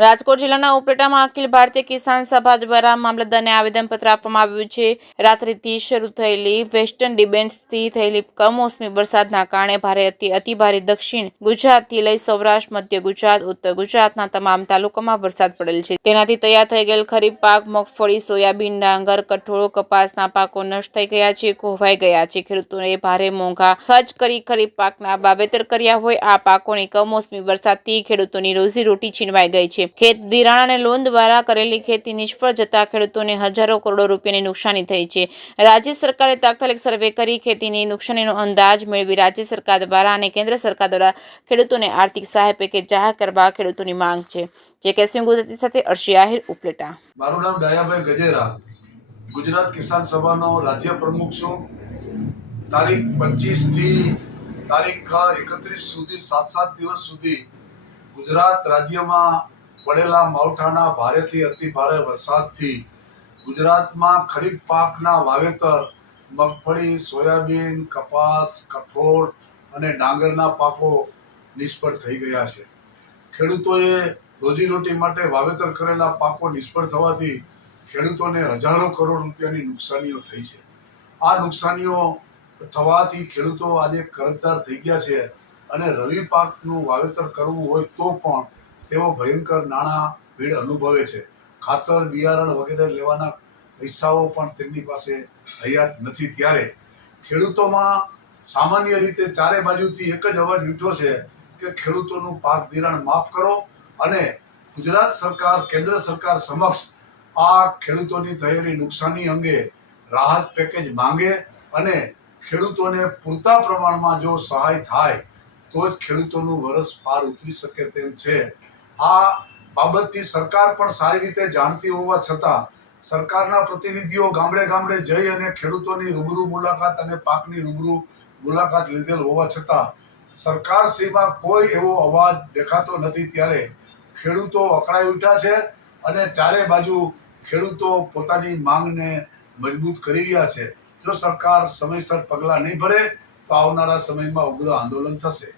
રાજકોટ જિલ્લાના ઉપલેટામાં અખિલ ભારતીય કિસાન સભા દ્વારા મામલતદારને આવેદનપત્ર આપવામાં આવ્યું છે. રાત્રિથી શરૂ થયેલી વેસ્ટર્ન ડિબેટ્સથી થયેલી કમોસમી વરસાદના કારણે ભારેથી અતિભારે દક્ષિણ ગુજરાતથી લઈ સૌરાષ્ટ્ર, મધ્ય ગુજરાત, ઉત્તર ગુજરાતના તમામ તાલુકામાં વરસાદ પડેલ છે. તેનાથી તૈયાર થઈ ગયેલ ખરીફ પાક મગફળી, સોયાબીન, ડાંગર, કઠોળ, કપાસના પાકો નષ્ટ થઈ ગયા છે, ખોવાઈ ગયા છે. ખેડૂતોએ ભારે મોંઘા ખર્ચ કરી ખરીફ પાકના વાવેતર કર્યા હોય આ પાકોની કમોસમી વરસાદથી ખેડૂતોની રોજીરોટી છીનવાઈ ગઈ છે. ખેત ધિરાણ અને લોન દ્વારા કરેલી ખેતી નિષ્ફળ જતા ખેડૂતોને હજારો કરોડો રૂપિયાની નુકસાની થઈ છે. રાજ્ય સરકારે તાત્કાલિક સર્વે કરી ખેતીની નુકસાનીનો અંદાજ મેળવી રાજ્ય સરકાર દ્વારા અને કેન્દ્ર સરકાર દ્વારા ખેડૂતોને આર્થિક સહાય પેકેજ જાહેર કરવા ખેડૂતોની માંગ છે. જે કેસી ગુજરાતી સાથે અર્શી આહિર, ઉપલેટા. મારું નામ દયાભાઈ ગજેરા, ગુજરાત કિસાન સભાનો રાજ્ય પ્રમુખ છું. તારીખ 25 થી તારીખ 31 સુધી 7 દિવસ સુધી ગુજરાત રાજ્યમાં પડેલા માવઠાના ભારેથી અતિ ભારે વરસાદથી ગુજરાતમાં ખરીફ પાકના વાવેતર મગફળી, સોયાબીન, કપાસ, કઠોળ અને ડાંગરના પાકો નિષ્ફળ થઈ ગયા છે. ખેડૂતોએ રોજીરોટી માટે વાવેતર કરેલા પાકો નિષ્ફળ થવાથી ખેડૂતોને હજારો કરોડ રૂપિયાની નુકસાનીઓ થઈ છે. આ નુકસાનીઓ થવાથી ખેડૂતો આજે કરજદાર થઈ ગયા છે અને રવિ પાકનું વાવેતર કરવું હોય તો પણ તેઓ ભયંકર નાણાં ભીડ અનુભવે છે. ખાતર, બિયારણ વગેરે લેવાના પૈસાઓ પણ તેમની પાસે હયાત નથી. ત્યારે ખેડૂતોમાં સામાન્ય રીતે ચારે બાજુથી એક જ અવાજ ઉઠ્યો છે કે ખેડૂતોનું પાક ધિરાણ માફ કરો અને ગુજરાત સરકાર, કેન્દ્ર સરકાર સમક્ષ આ ખેડૂતોની થયેલી નુકસાની અંગે રાહત પેકેજ માંગે અને ખેડૂતોને પૂરતા પ્રમાણમાં જો સહાય થાય તો જ ખેડૂતોનું વરસ પાર ઉતરી શકે તેમ છે. આ બાબતથી સરકાર પણ સારી રીતે જાણતી હોવા છતાં સરકારના પ્રતિનિધિઓ ગામડે ગામડે જઈ અને ખેડૂતોની રૂબરૂ મુલાકાત અને પાકની રૂબરૂ મુલાકાત લીધેલ હોવા છતાં સરકારશ્રીમાં કોઈ એવો અવાજ દેખાતો નથી. ત્યારે ખેડૂતો અકળાઈ ઉઠ્યા છે અને ચારે બાજુ ખેડૂતો પોતાની માંગને મજબૂત કરી રહ્યા છે. જો સરકાર સમયસર પગલાં નહીં ભરે તો આવનારા સમયમાં ઉગ્ર આંદોલન થશે.